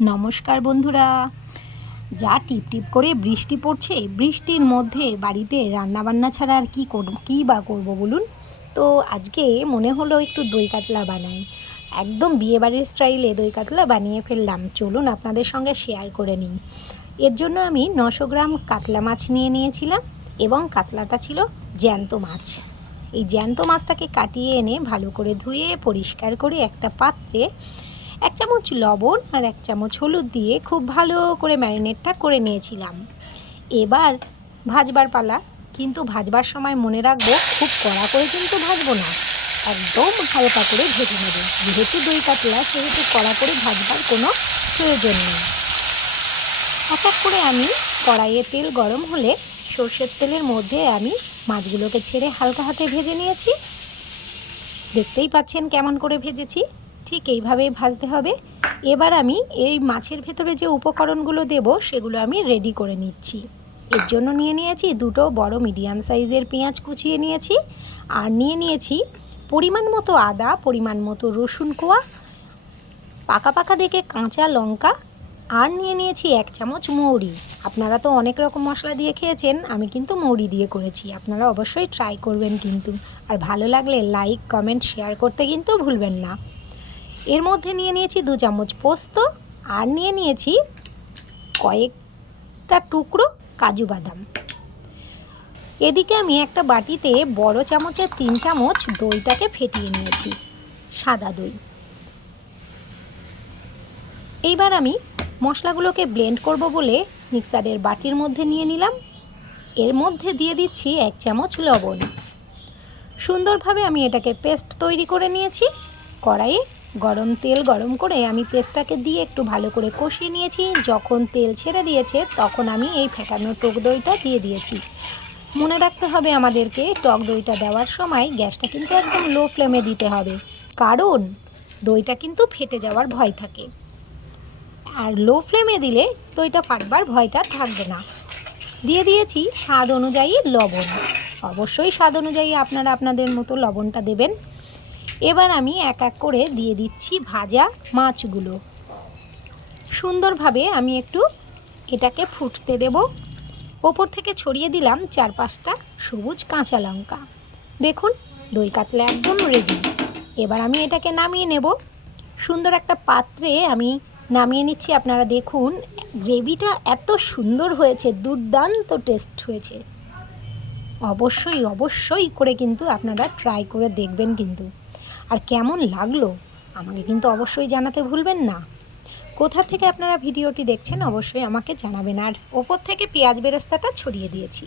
নমস্কার বন্ধুরা। যা টিপ টিপ করে বৃষ্টি পড়ছে, বৃষ্টির মধ্যে বাড়িতে রান্নাবান্না ছাড়া আর কী বা করবো বলুন। তো আজকে মনে হলো একটু দই কাতলা বানাই। একদম বিয়েবাড়ির স্টাইলে দই কাতলা বানিয়ে ফেললাম। চলুন আপনাদের সঙ্গে শেয়ার করে নিই। এর জন্য আমি 900 গ্রাম কাতলা মাছ নিয়ে নিয়েছিলাম এবং কাতলাটা ছিল জ্যান্ত মাছ। এই জ্যান্ত মাছটাকে কাটিয়ে এনে ভালো করে ধুয়ে পরিষ্কার করে একটা পাত্রে 1 চামচ লবণ আর 1 চামচ হলুদ দিয়ে খুব ভালো করে ম্যারিনেটটা করে নিয়েছিলাম। এবার ভাজবার পালা, কিন্তু ভাজবার সময় মনে রাখবো খুব কড়া করে কিন্তু ভাজবো না, একদম হালকা করে ভেজে নেব। যেহেতু দই কাতলা সেহেতু কড়া করে ভাজবার কোনো প্রয়োজন নেই। এক এক করে আমি কড়াইয়ে তেল গরম হলে সর্ষের তেলের মধ্যে আমি মাছগুলোকে ছেড়ে হালকা হাতে ভেজে নিয়েছি। দেখতেই পাচ্ছেন কেমন করে ভেজেছি, ঠিক এইভাবেই ভাজতে হবে। এবার আমি এই মাছের ভেতরে যে উপকরণগুলো দেব সেগুলো আমি রেডি করে নিচ্ছি। এর জন্য নিয়ে নিয়েছি 2টো বড় মিডিয়াম সাইজের পেঁয়াজ কুচিয়ে নিয়েছি, আর নিয়ে নিয়েছি পরিমাণ মতো আদা, পরিমাণ মতো রসুন কোয়া, পাকা পাকা দেখে কাঁচা লঙ্কা, আর নিয়ে নিয়েছি 1 চামচ মৌরি। আপনারা তো অনেক রকম মশলা দিয়ে খেয়েছেন, আমি কিন্তু মৌরি দিয়ে করেছি। আপনারা অবশ্যই ট্রাই করবেন কিন্তু, আর ভালো লাগলে লাইক কমেন্ট শেয়ার করতে কিন্তু ভুলবেন না। এর মধ্যে নিয়ে নিয়েছি 2 চামচ পোস্ত, আর নিয়ে নিয়েছি কয়েকটা টুকরো কাজু বাদাম। এদিকে আমি একটা বাটিতে বড় চামচের 3 চামচ দইটাকে ফেটিয়ে নিয়েছি, সাদা দই। এইবার আমি মশলাগুলোকে ব্লেন্ড করব বলে মিক্সারের বাটির মধ্যে নিয়ে নিলাম। এর মধ্যে দিয়ে দিচ্ছি 1 চামচ লবণ। সুন্দরভাবে আমি এটাকে পেস্ট তৈরি করে নিয়েছি। কড়াইয়ে তেল গরম করে আমি পেস্টটাকে দিয়ে একটু ভালো করে কষিয়ে নিয়েছি। যখন তেল ছেড়ে দিয়েছে তখন আমি এই ফেটানো টক দইটা দিয়ে দিয়েছি। মনে রাখতে হবে আমাদেরকে টক দইটা দেওয়ার সময় গ্যাসটা কিন্তু একদম লো ফ্লেমে দিতে হবে, কারণ দইটা কিন্তু ফেটে যাওয়ার ভয় থাকে। আর লো ফ্লেমে দিলে দইটা ফাটবার ভয়টা থাকবে না। দিয়ে দিয়েছি স্বাদ অনুযায়ী লবণ। অবশ্যই স্বাদ অনুযায়ী আপনারা আপনাদের মতো লবণটা দেবেন। এবার আমি এক এক করে দিয়ে দিচ্ছি ভাজা মাছগুলো। সুন্দরভাবে আমি একটু এটাকে ফুটতে দেব। ওপর থেকে ছড়িয়ে দিলাম 4-5টা সবুজ কাঁচা লঙ্কা। দেখুন দই কাতলা একদম রেডি। এবার আমি এটাকে নামিয়ে নেব। সুন্দর একটা পাত্রে আমি নামিয়ে নিচ্ছি। আপনারা দেখুন গ্রেভিটা এত সুন্দর হয়েছে, দুর্দান্ত টেস্ট হয়েছে। অবশ্যই করে কিন্তু আপনারা ট্রাই করে দেখবেন কিন্তু। আর কেমন লাগলো আমাকে কিন্তু অবশ্যই জানাতে ভুলবেন না। কোথা থেকে আপনারা ভিডিওটি দেখছেন অবশ্যই আমাকে জানাবেন। আর ওপর থেকে পেঁয়াজ বেরেস্তাটা ছড়িয়ে দিয়েছি।